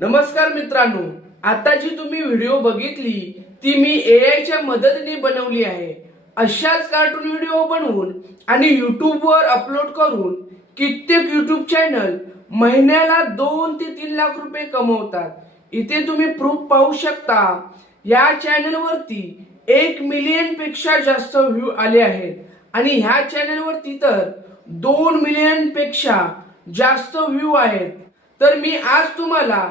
नमस्कार मित्रांनो आता जी तुम्ही व्हिडिओ बघितली ती मी ए आयच्या मदतीने बनवली आहे. अशाच कार्टून व्हिडिओ बनवून आणि यूट्यूबवर अपलोड करून कित्येक युट्यूब चॅनल महिन्याला दोन ते तीन लाख रुपये कमवतात. इथे तुम्ही प्रूफ पाहू शकता या चॅनलवरती एक मिलियनपेक्षा जास्त व्ह्यू आले आहेत. आणि ह्या चॅनलवरती तर दोन मिलियनपेक्षा जास्त व्ह्यू आहेत. तर मी आज तुम्हाला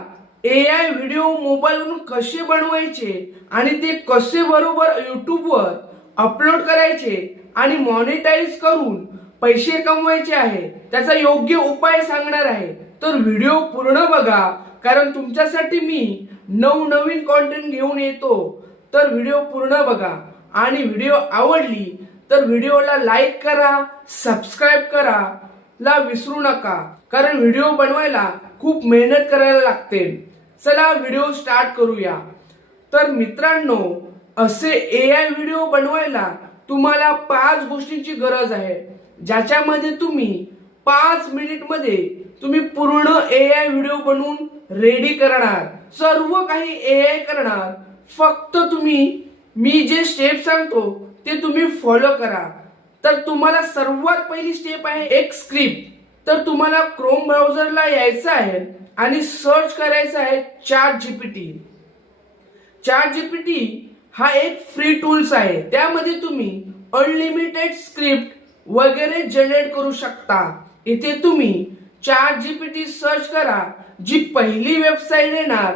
ए आय व्हिडिओ मोबाईलवरून कसे बनवायचे आणि ते कसे बरोबर युट्यूबवर अपलोड करायचे आणि मॉनिटाईज करून पैसे कमवायचे आहे त्याचा योग्य उपाय सांगणार आहे. तर व्हिडिओ पूर्ण बघा कारण तुमच्यासाठी मी नवनवीन कॉन्टेंट घेऊन येतो. तर व्हिडिओ पूर्ण बघा. आणि व्हिडिओ आवडली तर व्हिडिओला लाईक करा सबस्क्राईब करा ला विसरू नका. कारण व्हिडिओ बनवायला खूप मेहनत करायला लागते. चला व्हिडिओ स्टार्ट करूया. तर मित्रांनो असे ए आय व्हिडिओ बनवायला तुम्हाला पाच गोष्टींची गरज आहे. ज्याच्यामध्ये तुम्ही पाच मिनिटमध्ये तुम्ही पूर्ण ए आय व्हिडिओ बनवून रेडी करणार. सर्व काही ए आय करणार. फक्त तुम्ही मी जे स्टेप सांगतो ते तुम्ही फॉलो करा. तर तुम्हाला सर्वात पहिली स्टेप आहे एक स्क्रिप्ट तर तुम्हाला क्रोम ब्राउझरला यायचं आहे आणि सर्च करायचं आहे चार जीपीटी चार जीपीटी हा एक फ्री टूल्स आहे. त्यामध्ये तुम्ही अनलिमिटेड स्क्रिप्ट वगैरे जनरेट करू शकता. इथे तुम्ही चार जीपीटी सर्च करा. जी पहिली वेबसाईट येणार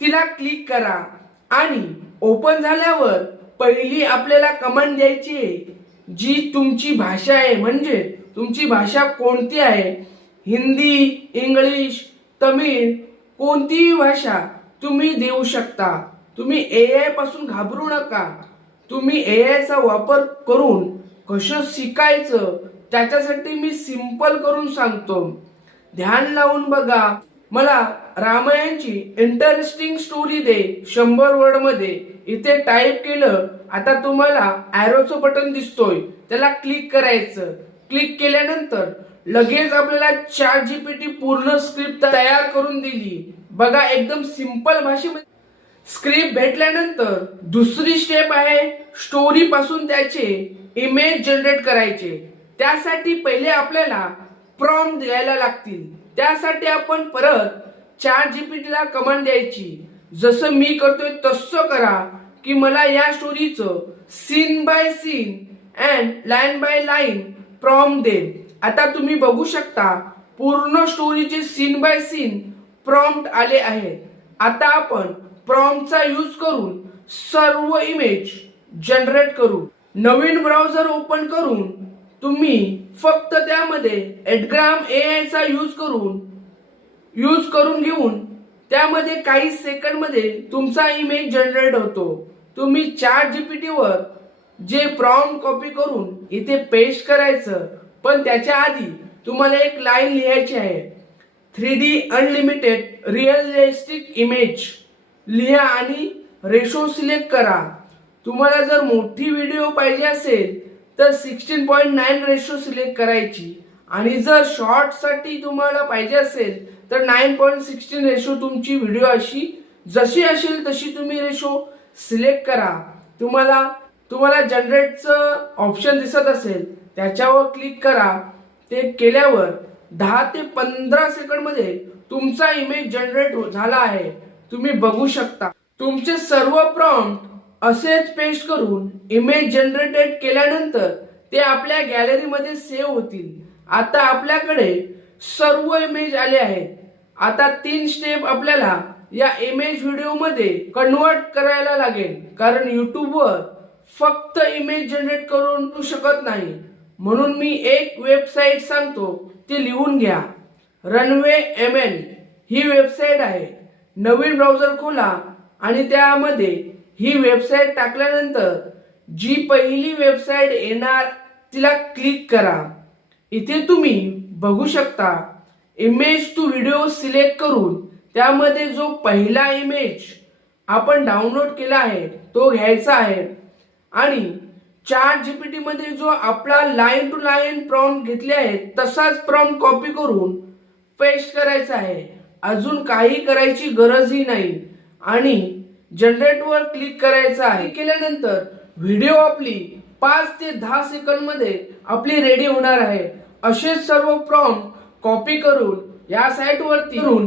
तिला क्लिक करा. आणि ओपन झाल्यावर पहिली आपल्याला कमांड द्यायची आहे जी तुमची भाषा आहे. म्हणजे तुमची भाषा कोणती आहे? हिंदी इंग्लिश तमिळ कोणतीही भाषा तुम्ही देऊ शकता. तुम्ही ए आयपासून घाबरू नका. तुम्ही ए आयचा वापर करून कसं शिकायचं त्याच्यासाठी मी सिंपल करून सांगतो. ध्यान लावून बघा. मला रामायणची इंटरेस्टिंग स्टोरी दे शंभर वर्डमध्ये. इथे टाईप केलं आता तुम्हाला ॲरोचं बटन दिसतोय. त्याला क्लिक करायचं. क्लिक केल्यानंतर लगेच आपल्याला चार जीपीटी पूर्ण स्क्रिप्ट तयार करून दिली. बघा एकदम सिंपल भाषेमध्ये. स्क्रिप्ट भेटल्यानंतर दुसरी स्टेप आहे स्टोरी पासून त्याचे इमेज जनरेट करायचे. त्यासाठी पहिले आपल्याला प्रॉम द्यायला लागतील. त्यासाठी आपण परत चार जीपीटीला कमांड द्यायची. जसं मी करतोय तसं करा की मला या स्टोरीचं scene by scene and line by line prompt दे आता तुम्ही बघू शकता पूर्ण स्टोरीचे सीन बाय सीन प्रॉम्प्ट आले आहेत. आता आपण प्रॉम्प्टचा यूज करून सर्व इमेज जनरेट करू. नवीन ब्राउझर ओपन करून तुम्ही फक्त त्यामध्ये एडग्राम ए चा यूज करून यूज करून घेऊन त्यामध्ये काही सेकंडमध्ये तुमचा इमेज जनरेट होतो. तुम्ही चार जीपीटी वर जे प्रॉम कॉपी करून इथे पेस्ट करायचं पण त्याच्या आधी तुम्हाला एक लाईन लिहायची आहे. Three D unlimited realistic image लिहा आणि रेशो सिलेक्ट करा. तुम्हाला जर मोठी व्हिडिओ पाहिजे असेल तर sixteen point nine ratio select करायची. आणि जर शॉर्टसाठी तुम्हाला पाहिजे असेल तर नाईन पॉईंट सिक्स्टीन रेशो तुमची व्हिडिओ अशी जशी असेल तशी तुम्ही रेशो सिलेक्ट करा. तुम्हाला तुम्हाला जनरेटचं ऑप्शन दिसत असेल त्याच्यावर क्लिक करा. ते केल्यावर दहा ते पंधरा सेकंडमध्ये तुमचा इमेज जनरेट हो- झाला आहे. तुम्ही बघू शकता. तुमचे सर्व प्रॉम्प्ट असेच पेस्ट करून इमेज जनरेटेड केल्यानंतर ते आपल्या गॅलरीमध्ये सेव्ह होतील. आता आपल्याकडे सर्व इमेज आले आहेत. आता तीन स्टेप आपल्याला या इमेज व्हिडिओमध्ये कन्वर्ट करायला लागेल. कारण युट्यूबवर फक्त इमेज जनरेट करून देऊ शकत नाही. म्हणून मी एक वेबसाईट सांगतो ती लिहून घ्या. रनवे एम एन ही वेबसाईट आहे. नवीन ब्राउझर खोला आणि त्यामध्ये ही वेबसाईट टाकल्यानंतर जी पहिली वेबसाईट येणार तिला क्लिक करा. इथे तुम्ही बघू शकता इमेज टू व्हिडिओ सिलेक्ट करून त्यामध्ये जो पहिला इमेज आपण डाउनलोड केला आहे तो घ्यायचा आहे. आणि चार जीपीटी मध्ये जो आपला लाईन टू लाईन प्रॉम्प्ट घेतले आहे तसाच प्रॉम्प्ट कॉपी करून पेस्ट करायचा आहे. अजून काही करायची गरजही नाही. आणि जनरेट वर क्लिक करायचं आहे. केल्यानंतर व्हिडिओ आपली पाच ते दहा सेकंडमध्ये आपली रेडी होणार आहे. असेच सर्व प्रॉम कॉपी करून या साईट वरती करून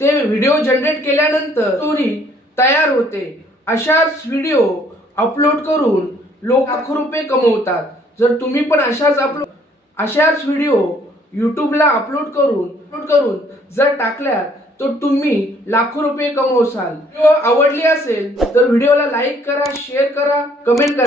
ते व्हिडिओ जनरेट केल्यानंतर स्टोरी तयार होते. अशाच व्हिडिओ अपलोड करून लोक लाखो रुपये कमवतात. जर तुम्ही पण अशाच अपलोड अशाच व्हिडिओ युट्यूबला अपलोड करून अपलोड करून जर टाकल्या तर तुम्ही लाखो रुपये कमवसाल. व्हिडिओ आवडली असेल तर व्हिडिओला लाईक करा शेअर करा कमेंट करा.